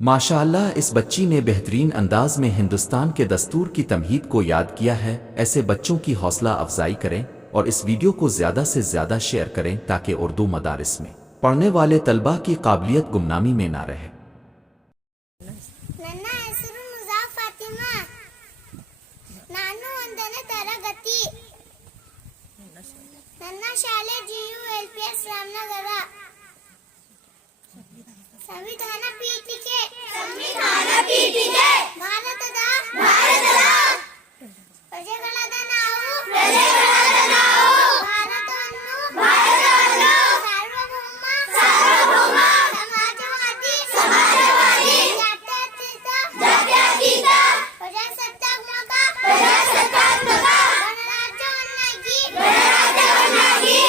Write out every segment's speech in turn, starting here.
माशाअल्लाह, इस बच्ची ने बेहतरीन अंदाज में हिंदुस्तान के दस्तूर की तमहीद को याद किया है। ऐसे बच्चों की हौसला अफजाई करें और इस वीडियो को ज़्यादा से ज़्यादा शेयर करें ताकि उर्दू मदारिस में पढ़ने वाले तलबा की काबिलियत गुमनामी में ना रहे। ನನ್ನ ಹೆಸರು ಮುಜಾ ಫಾತಿಮಾ. ನಾನು 1ನೇ ತರಗತಿ. ನನ್ನ ಶಾಲೆ GULPS ರಾಮನಗರ. ಸಂವಿಧಾನ ಪೀಠಿಕೆ ಭಾರತದ ಪ್ರಜೆಗಳಾದ ನಾವು ಭಾರತವನ್ನು ಸಾರ್ವಭೌಮ ಸಮಾಜವಾದಿ ಜಾತ್ಯತೀತ ಪ್ರಜಾಸತ್ತಾತ್ಮಕ ಗಣರಾಜ್ಯವನ್ನಾಗಿ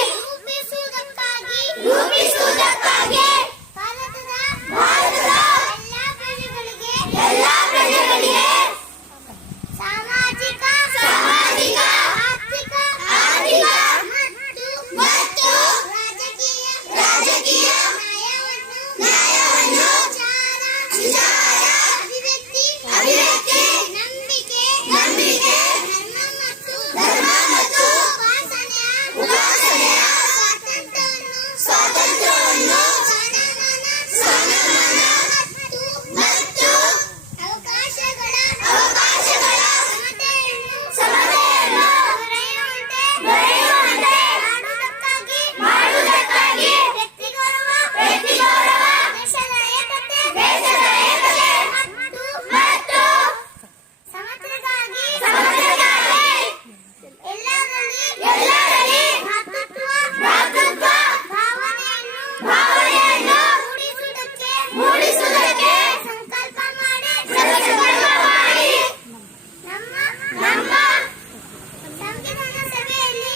ರೂಪಿಸುವುದಕ್ಕಾಗಿ ಭಾರತದ ಎಲ್ಲಾ ಪ್ರಜೆಗಳಿಗೆ ಸಾಮಾಜಿಕ ಆರ್ಥಿಕ ಮತ್ತು ರಾಜಕೀಯ ನ್ಯಾಯವನ್ನು ವಿಚಾರ ಅಭಿವ್ಯಕ್ತಿ ನಂಬಿಕೆ ಧರ್ಮ ಮತ್ತು ಉಪಾಸನೆಯ ಸ್ವಾತಂತ್ರ್ಯವನ್ನು ಸ್ಥಾನಮಾನ ಮತ್ತು ಅವಕಾಶಗಳ ಸಮತೆಯನ್ನು ದೊರೆಯುವಂತೆ ಮಾಡುವುದಕ್ಕಾಗಿ ವ್ಯಕ್ತಿಗೌರವ ದೇಶದ ಏಕತೆ ಮತ್ತು ಸಮತೆಗಾಗಿ ಎಲ್ಲರಲ್ಲಿ ಭ್ರಾತೃತ್ವ ಭಾವನೆಯನ್ನು ಮೂಡಿಸುವುದಕ್ಕೆ ಸಂಕಲ್ಪ ಮಾಡಿ ನಮ್ಮ ಸಂವಿಧಾನ ಸಭೆಯಲ್ಲಿ